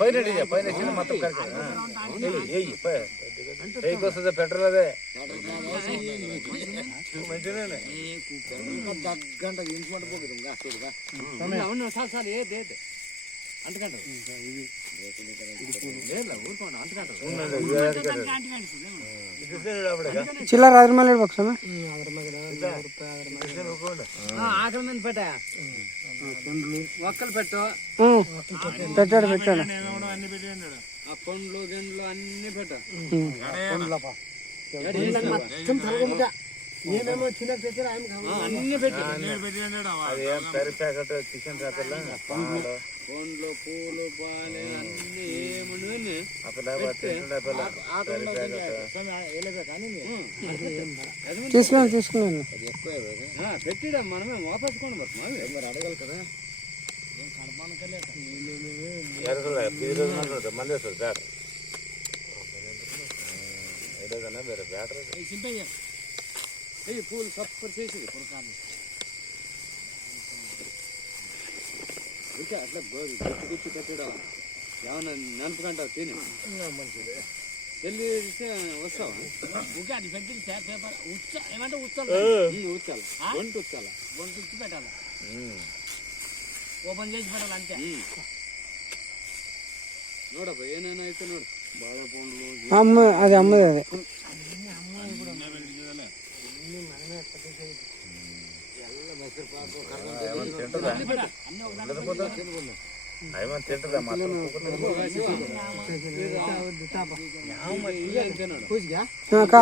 పైన మొత్తం వస్తుంది పెట్రోల్ అదే గంట చిల్లర అదర్మల్ పక్షమా ఆకలి పెట్ట ఒక్కలు పెట్టు పెట్టాడు పండ్లు గిండ్లు అన్ని పెట్ట అన్ని పెట్టి పండ్లు పూలు పాలు అన్ని ఏమని తీసుకున్నాను పెట్టిడా మనమే వాపసుకోండి మరి అడగాలి కదా పూలు సప్పర్ చేసి అట్లా గుచ్చి పెట్టడా ఏమన్నా నెనపకంటావు తిని వెళ్ళి వస్తావా అది పెట్టి పేపర్ ఏమంటే ఉచ్చాలి ఒంటి ఉచ్చాలా ఒంటి ఉచ్చి పెట్టాలి ఓపెన్ చేసి పెట్టాలి అంతే ನೋಡಪ್ಪ ಏನೇನಾಯ್ತು ನೋಡು ಬಾಳೆ ಪಂಡ್ಲು అమ్మ అది అమ్మది అది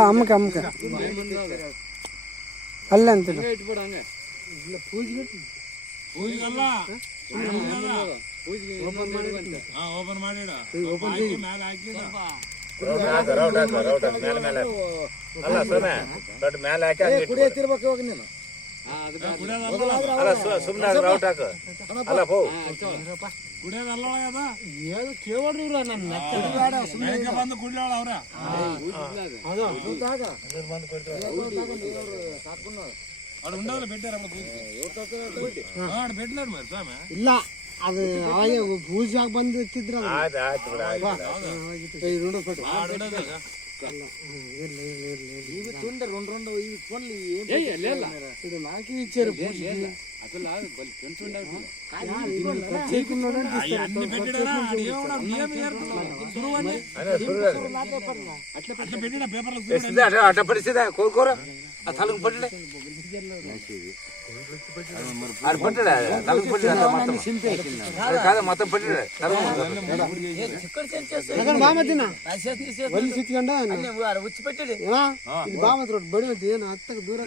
అమ్మకి అల్ల అంతే ಓಪನ್ ಮಾಡಿಡ ಮೇಲೆ ಕುಡಿಯತ್ತಿರ್ಬೇಕು ಇವಾಗ ನೀನು ಸುಮ್ಮನೆ ರೌಟ್ ಹಾಕು ಅಲ್ಲ ಪೋ ಕುಡಿಯೋದಲ್ಲ కదా ఏదో కేవడు ನನ್ನ ಬಂದು ಕುಡಿಯೋಳ ಅವ್ರ వాడు ఉండాలి పెట్టారు పెట్టలేడు మరి స్వామి ಇಲ್ಲ ಅದು ಅವಾಗ ಪೂಜೆಯಾಗ ಬಂದು ಇತ್ತಿದ್ರ ఇవి తింటే రెండు ఇవి ఫోన్లు ఇది నాకే ఇచ్చారు అసలు అట్లా పరిస్థితి కోరుకోరా ఆ తలకు పట్టలే అది పట్టాడా తలకు పట్టాడు కాదు మొత్తం పట్టాడు ఉచ్చి పెట్టాడు ఇది బామతి రోడ్ బడి ಏನು ಹತ್ತಕ್ಕೆ ದೂರ